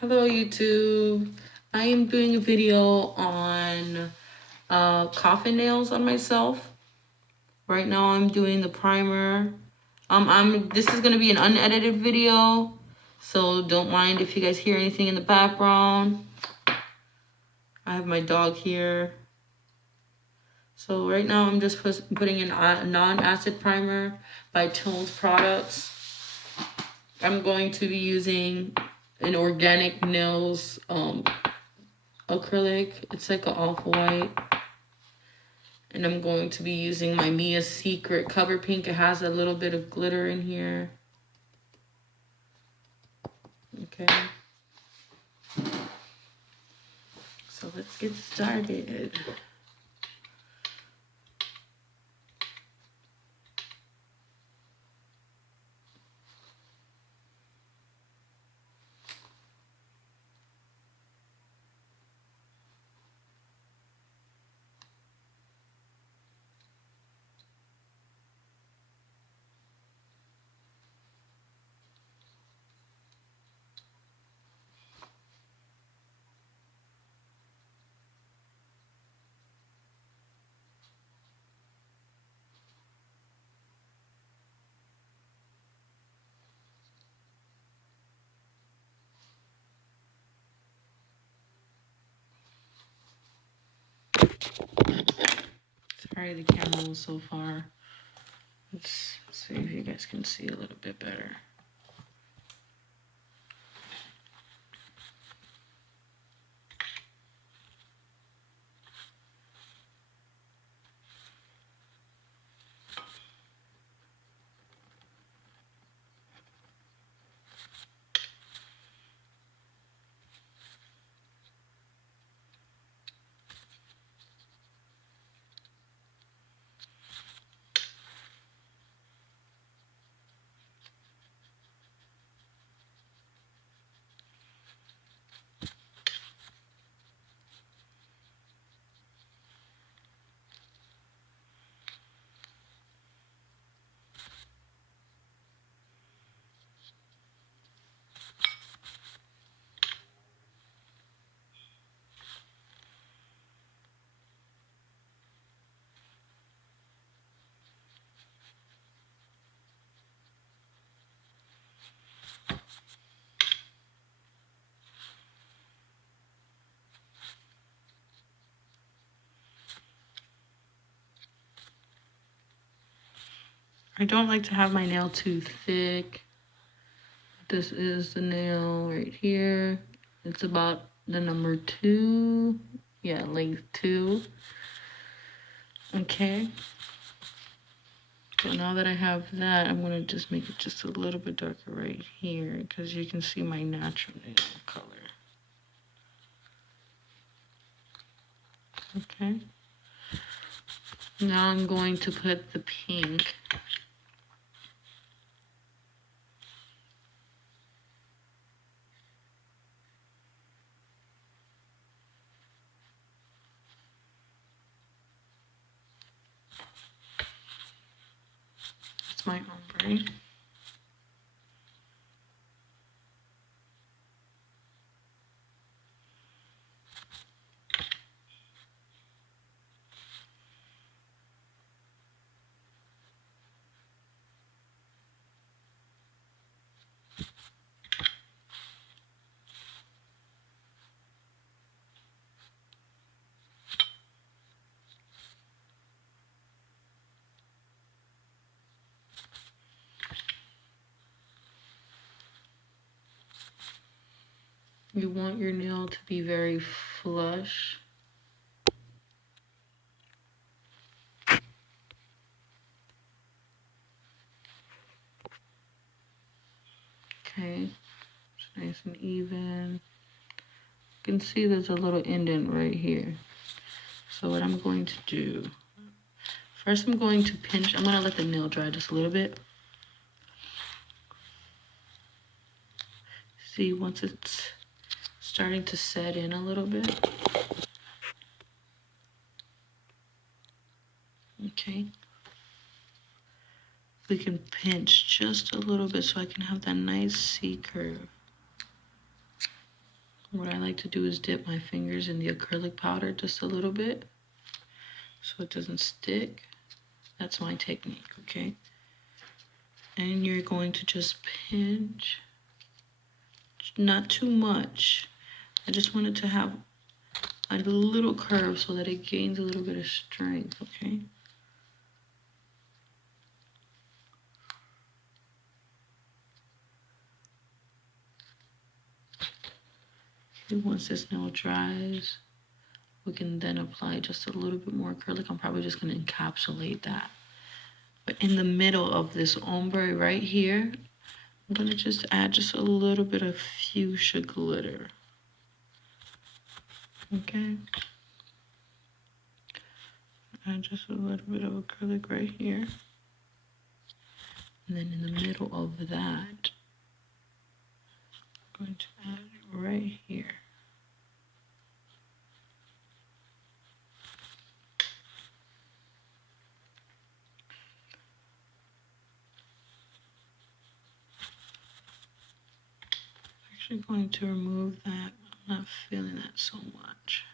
Hello YouTube. I am doing a video on coffin nails on myself. Right now I'm doing the primer. This is gonna be an unedited video, so don't mind if you guys hear anything in the background. I have my dog here. So right now I'm just putting in a non-acid primer by Tones Products. I'm going to be using an organic nails acrylic. It's like an off-white. And I'm going to be using my Secret Cover Pink. It has a little bit of glitter in here. Okay. So let's get started. Sorry the camera was so far. Let's see if you guys can see a little bit better. I don't like to have my nail too thick. This is the nail right here. It's about the number 2. Yeah, length 2. Okay. So now that I have that, I'm going to just make it just a little bit darker right here because you can see my natural nail color. Okay. Now I'm going to put the pink. It's my ombre. You want your nail to be very flush. Okay, it's nice and even. You can see there's a little indent right here. So what I'm going to do, first I'm going to pinch. I'm going to let the nail dry just a little bit. See, once it's starting to set in a little bit. Okay. We can pinch just a little bit so I can have that nice C curve. What I like to do is dip my fingers in the acrylic powder just a little bit so it doesn't stick. That's my technique, okay? And you're going to just pinch, not too much. I just want it to have a little curve so that it gains a little bit of strength, okay? Once this nail dries, we can then apply just a little bit more acrylic. I'm probably just going to encapsulate that. But in the middle of this ombre right here, I'm going to just add just a little bit of fuchsia glitter. Okay. Add just a little bit of acrylic right here. And then in the middle of that, I'm going to add it right here. I'm actually going to remove that. I'm not feeling that so much.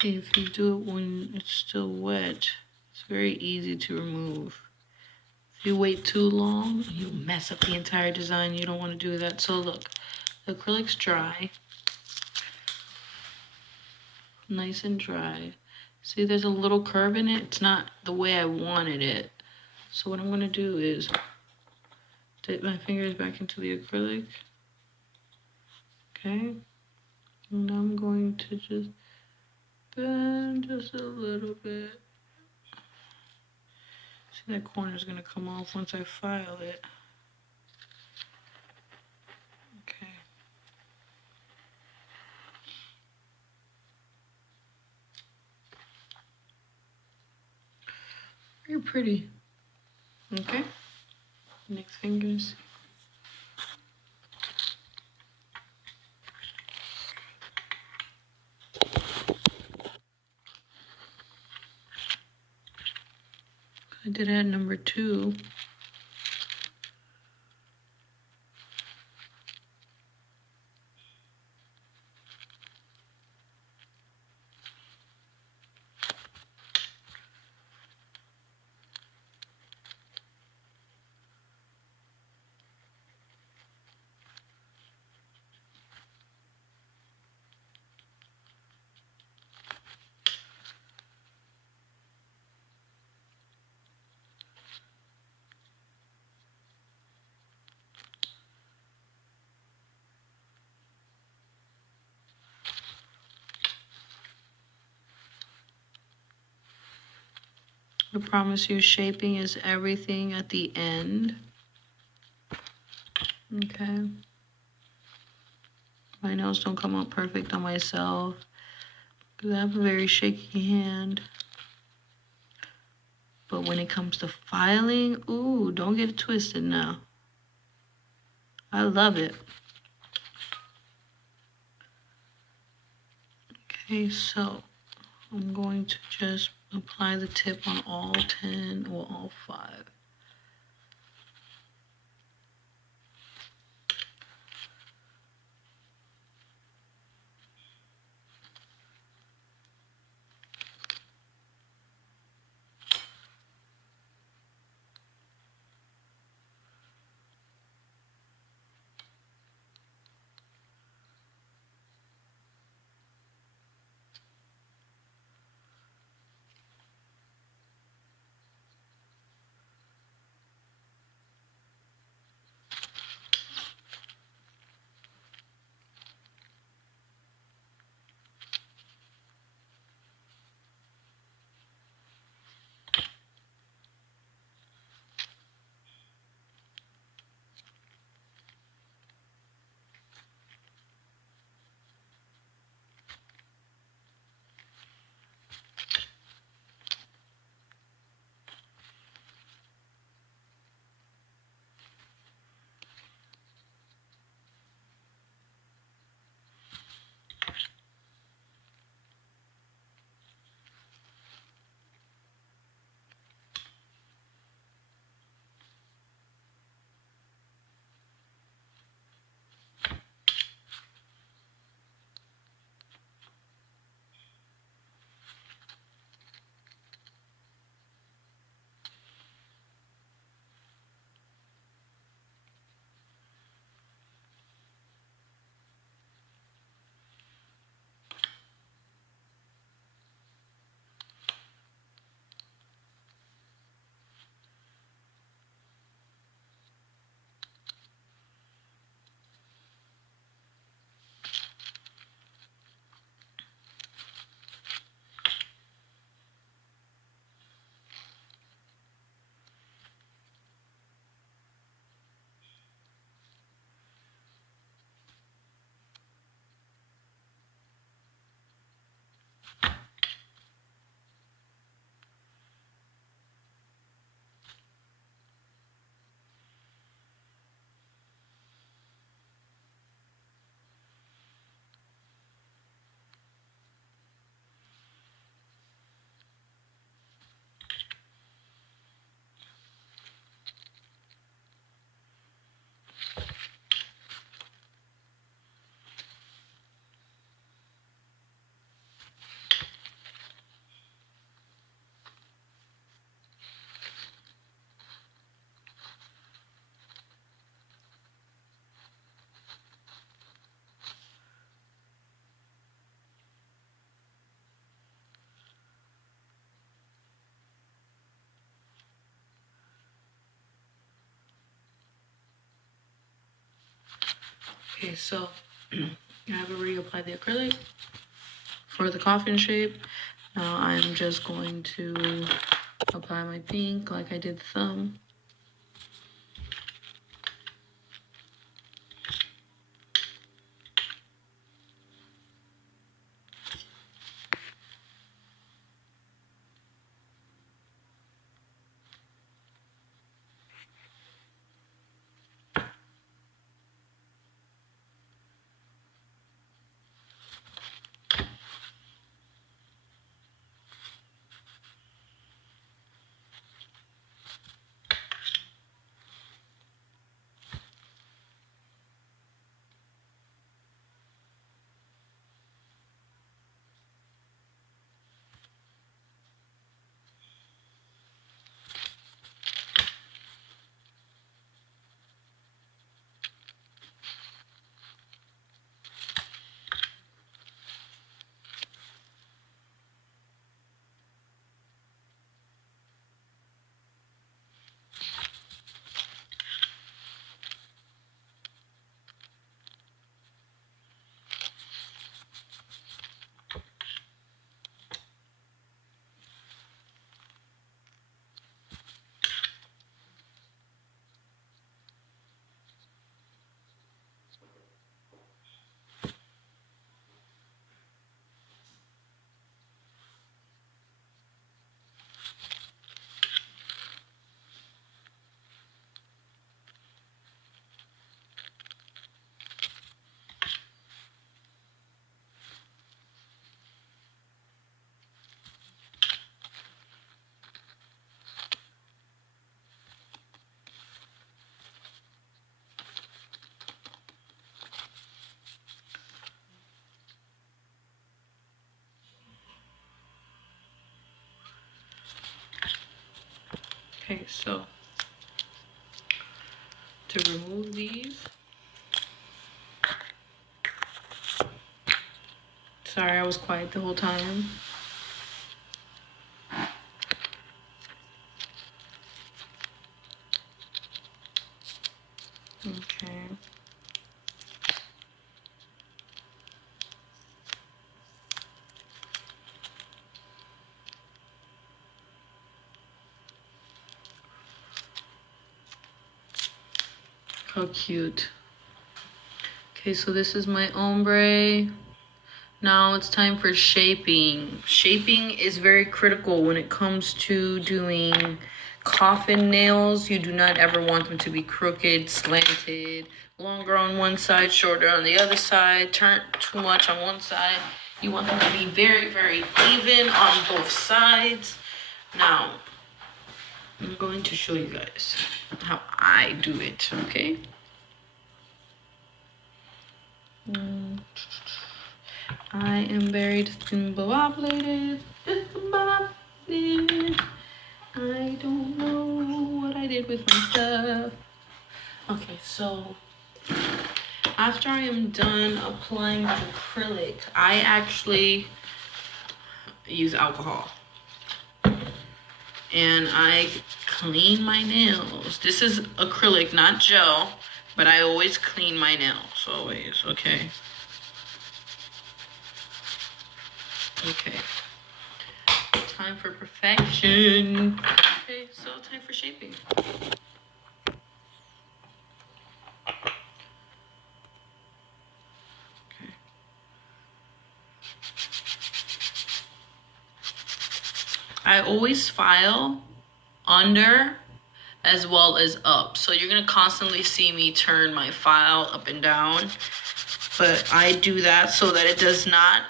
See, if you do it when it's still wet, it's very easy to remove. If you wait too long, you mess up the entire design. You don't want to do that. So look, the acrylic's dry. Nice and dry. See, there's a little curve in it. It's not the way I wanted it. So what I'm going to do is dip my fingers back into the acrylic. Okay. And I'm going to just bend just a little bit. See, that corner is going to come off once I file it. Okay. Very pretty. Okay. Next fingers. I did add number 2. I promise you, shaping is everything at the end. Okay. My nails don't come out perfect on myself because I have a very shaky hand. But when it comes to filing, ooh, don't get it twisted now. I love it. Okay, so I'm going to just apply the tip on all 10 or all 5. Okay, so I've already applied the acrylic for the coffin shape. Now I'm just going to apply my pink like I did the thumb. Okay, so to remove these, sorry, I was quiet the whole time. Okay. How cute. Okay, so this is my ombre. Now it's time for shaping. Shaping is very critical when it comes to doing coffin nails. You do not ever want them to be crooked, slanted, longer on one side, shorter on the other side, turn too much on one side. You want them to be very, very even on both sides. Now, I'm going to show you guys how I do it, okay? I am very discombobulated. I don't know what I did with my stuff. Okay, so after I am done applying the acrylic, I actually use alcohol. And I clean my nails. This is acrylic, not gel, but I always clean my nails, always, okay? Okay. Time for perfection. Okay, so time for shaping. Okay. I always file under as well as up. So you're gonna constantly see me turn my file up and down. But I do that so that it does not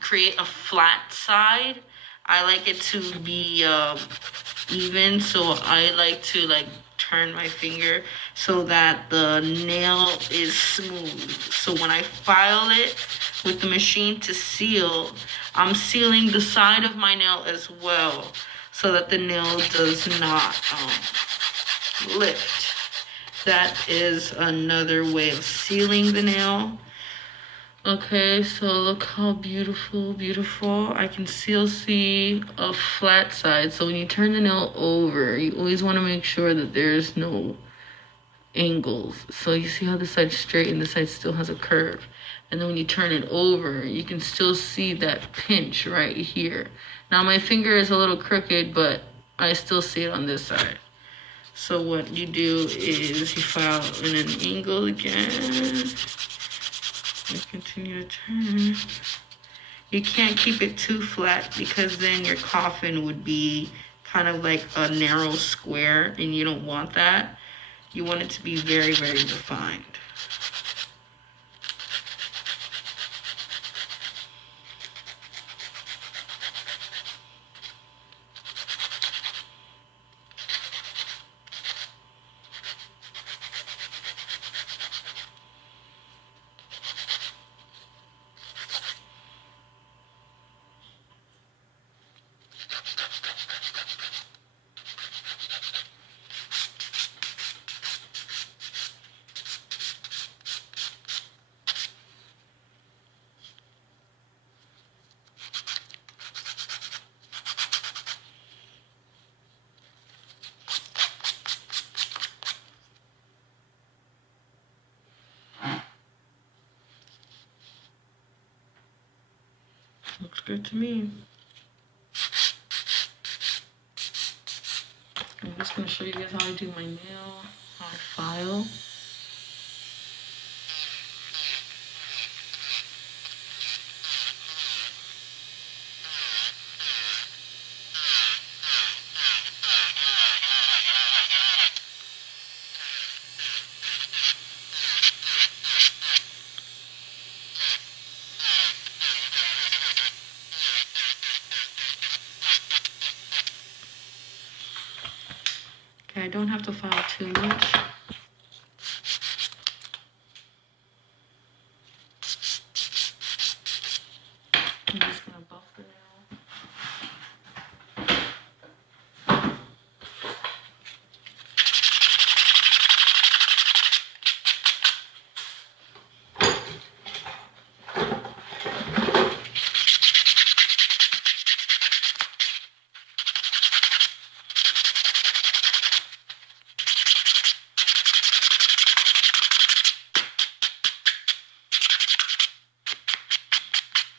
create a flat side. I like it to be even, so I like to like turn my finger so that the nail is smooth. So when I file it with the machine to seal, I'm sealing the side of my nail as well so that the nail does not lift. That is another way of sealing the nail. Okay, so look how beautiful, beautiful. I can still see a flat side. So when you turn the nail over, you always want to make sure that there's no angles. So you see how this side's straight and this side still has a curve. And then when you turn it over, you can still see that pinch right here. Now my finger is a little crooked, but I still see it on this side. So what you do is you file in an angle again. And continue to turn. You can't keep it too flat because then your coffin would be kind of like a narrow square, and you don't want that. You want it to be very, very defined. Looks good to me. I'm just gonna show you guys how I do my nail, how I file. Okay, I don't have to file too much. I'm just gonna buff the nail.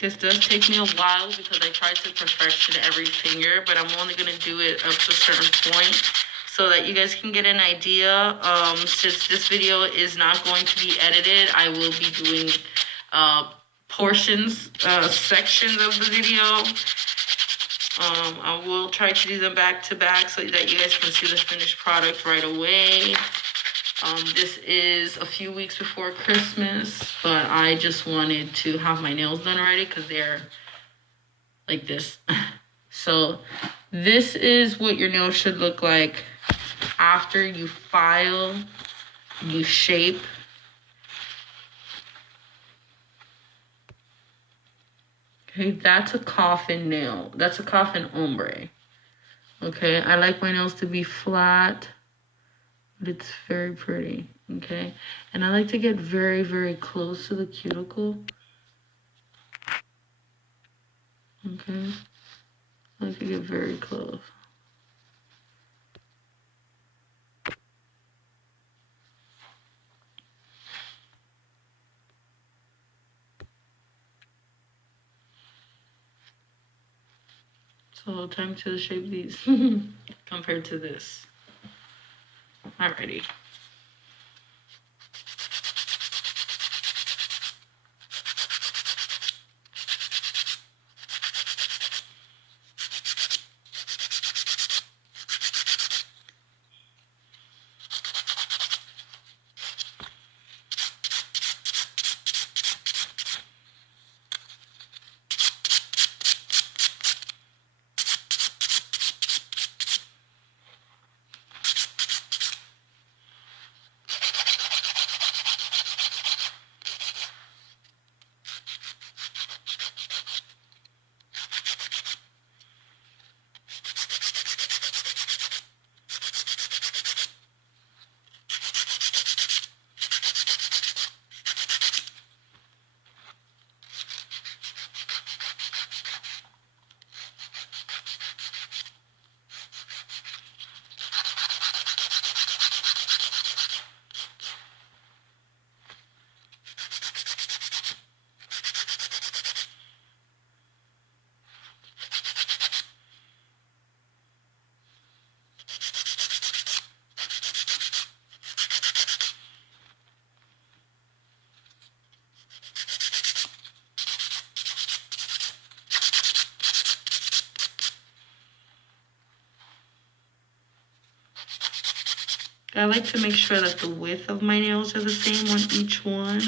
This does take me a while because I try to perfection every finger, but I'm only gonna do it up to a certain point so that you guys can get an idea. Since this video is not going to be edited, I will be doing portions, sections of the video. I will try to do them back to back so that you guys can see the finished product right away. This is a few weeks before Christmas, but I just wanted to have my nails done already because they're like this. So this is what your nails should look like after you file, you shape. Okay, that's a coffin nail. That's a coffin ombre. Okay, I like my nails to be flat, but it's very pretty, okay? And I like to get very, very close to the cuticle. Okay, I like to get very close. So time to shape these compared to this. Alrighty. I like to make sure that the width of my nails are the same on each one,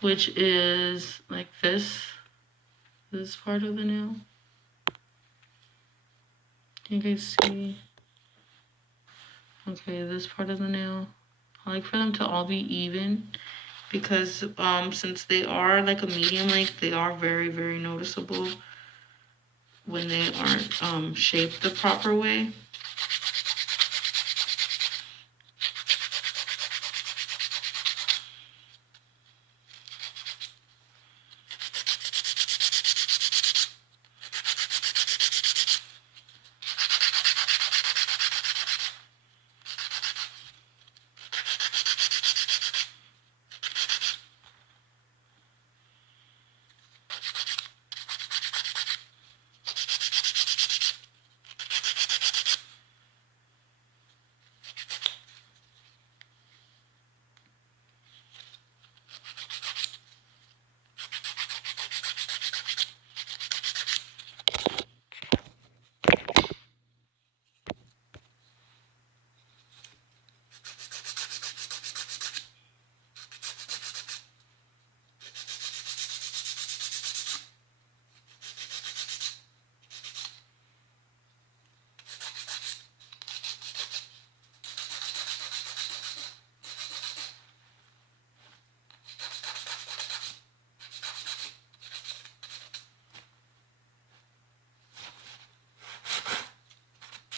which is like this part of the nail. Can you guys see? Okay, this part of the nail. I like for them to all be even because since they are like a medium length, they are very, very noticeable when they aren't shaped the proper way.